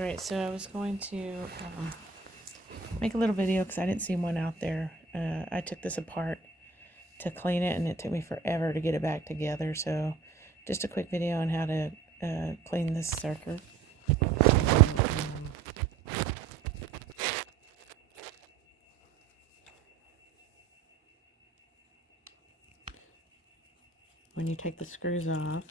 Alright, so I was going to make a little video because I didn't see one out there. I took this apart to clean it and it took me forever to get it back together. So just a quick video on how to clean this Surker. When you take the screws off,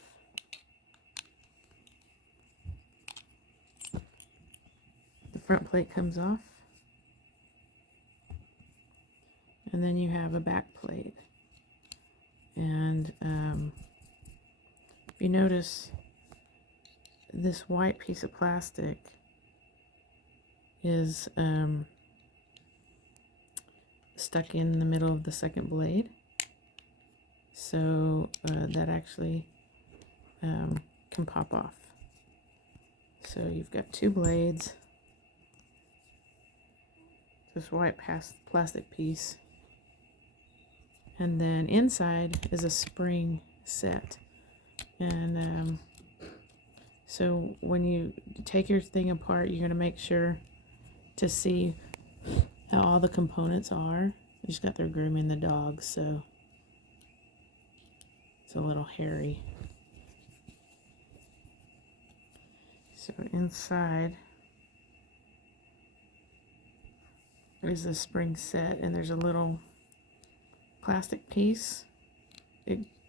the front plate comes off, and then you have a back plate. And if you notice, this white piece of plastic is stuck in the middle of the second blade. So that actually can pop off. So you've got two blades, this white plastic piece, and then inside is a spring set. And so when you take your thing apart, you're going to make sure to see how all the components are. You just got there grooming the dog, so it's a little hairy. So inside is the spring set, and there's a little plastic piece.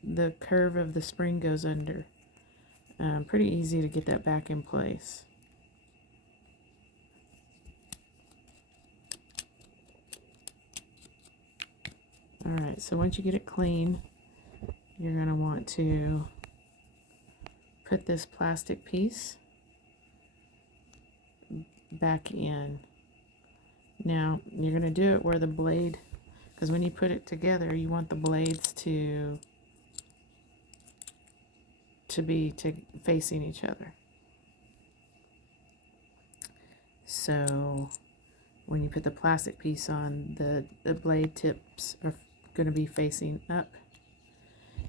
The curve of the spring goes under. Pretty easy to get that back in place. Alright, so once you get it clean, you're going to want to put this plastic piece back in. Now, you're going to do it where the blade, because when you put it together, you want the blades to be facing each other. So when you put the plastic piece on, the blade tips are going to be facing up.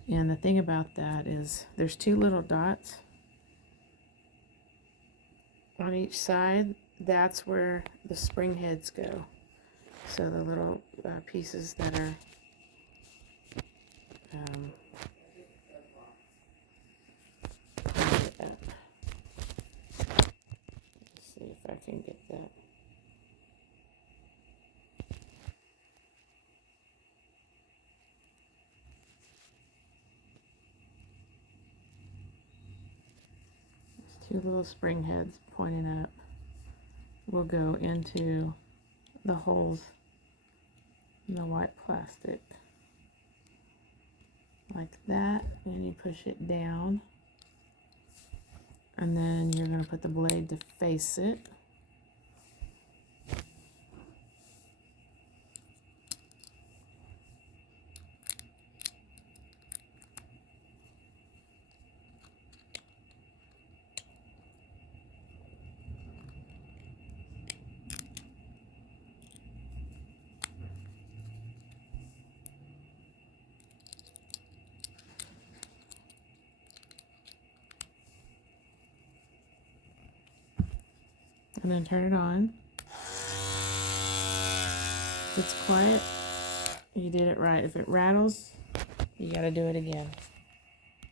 And the thing about that is there's two little dots on each side. That's where the spring heads go. So the little pieces that are let's see if I can get that. Two little spring heads pointing up will go into the holes in the white plastic like that, and you push it down, and then you're going to put the blade to face it. And then turn it on. If it's quiet, you did it right. If it rattles, you got to do it again.